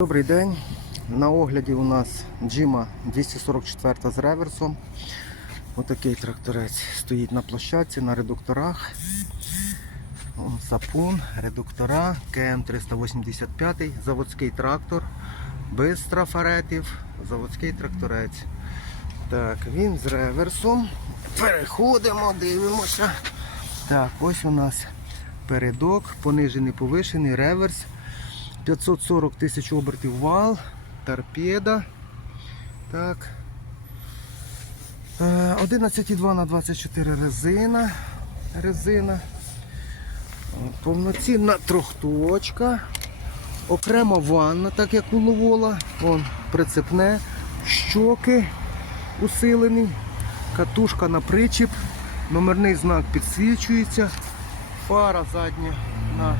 Добрий день. На огляді у нас Джима 244 з реверсом. Отакий тракторець стоїть на площадці на редукторах. Сапун, редуктора, КМ385, заводський трактор, без трафаретів, заводський тракторець. Так, він з реверсом. Переходимо, дивимося. Так, ось у нас передок, понижений, повишений, реверс. 540 тисяч обертів вал, торпеда. Так. Е, 11,2 на 24 резина. резина. Е, Повноцінна трьохточка. Окрема ванна, так як у Ловола. Вон прицепне, щоки усилені, катушка на причіп, номерний знак підсвічується, фара задня на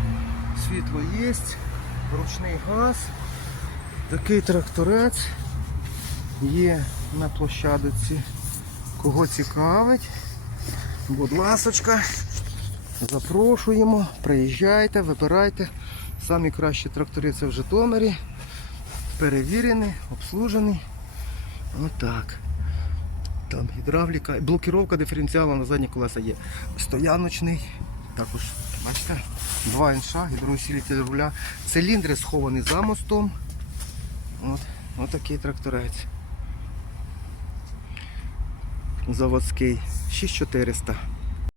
світло є, ручний газ. Такий тракторець є на площадці. Кого цікавить, будь ласочка, запрошуємо, приїжджайте, вибирайте. Самі кращі трактори це в Житомирі. Перевірений, обслужений. Отак. Там гідравліка, блокіровка диференціала на задні колеса є. Стояночний. Також, бачите, два інша, гідроусілітель руля. Циліндри сховані за мостом. От, от такий тракторець. Заводський. 6400.